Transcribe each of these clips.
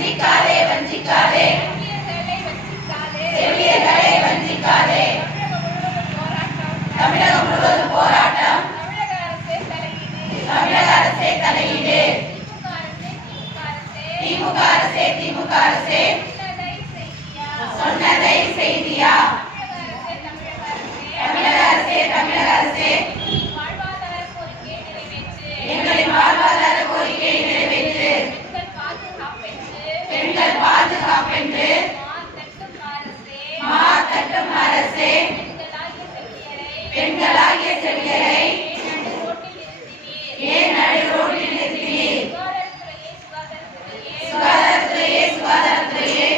வஞ்சிக்காதே வஞ்சிக்காதே செவிலியர்களை வஞ்சிக்காதே தமிழகம் முழுவதும் போராட்டம் தமிழக அரசே தலையீடு திமுக அரசே சொன்னதை செய்தியா தமிழக அரசே எங்களின் வாழ்வாதார கோரிக்கை நிறைவேற்று பெண்கள் பாதுகாப்பென்று மாத்தட்டும் அரசே பெண்களாகிய செவிலியரை ஏன் நடு ரோட்டில் நிறுத்தினீர் சுகாதாரத்துறையே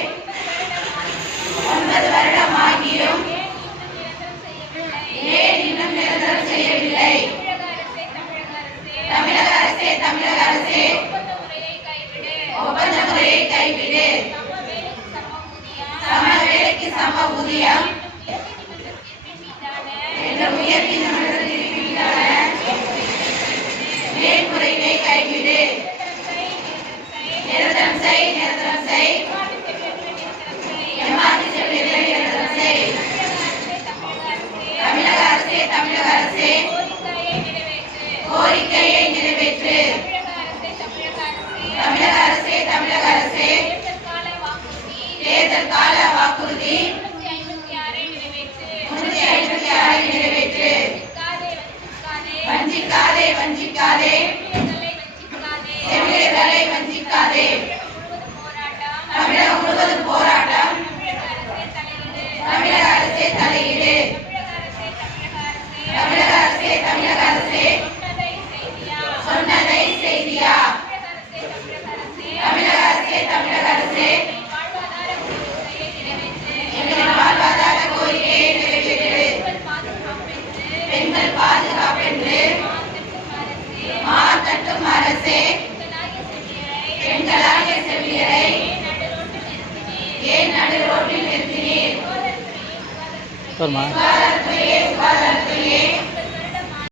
9 வருடம் ஆகியும் ஏன் இன்னும் நிரந்தரம் செய்யவில்லை தமிழக அரசே ஒப்பந்த முறையை கைவிடு சம வேலைக்கு சம ஊதியம் என்ற உயர்நீதிமன்றத்தின் மீதான மேல்முறையீட்டை கைவிடு நிரந்தரம் செய் எம்ஆர்டி செவிலியர்களை நிரந்தரம் செய் தமிழக அரசே கோரிக்கையை நிறைவேற்று தமிழக அரசே தேர்தல் கால வாக்குறுதி 356 நிறைவேற்று வஞ்சிக்காதே செவிலியர்களை வஞ்சிக்காதே தமிழகம் முழுவதும் போராட்டம் தமிழக அரசே தலையீடு தமிழக அரசே சொன்னதை செய்தியா தமிழக அரசே எங்களின் வாழ்வாதார கோரிக்கையை நிறைவேற்று பெண்கள் பாதுகாப்பென்று மாத்தட்டும் அரசே பெண்களாகிய செவிலியரை ஏன் நடு ரோட்டில் நிறுத்தினீர் சுகாதாரத்துறையே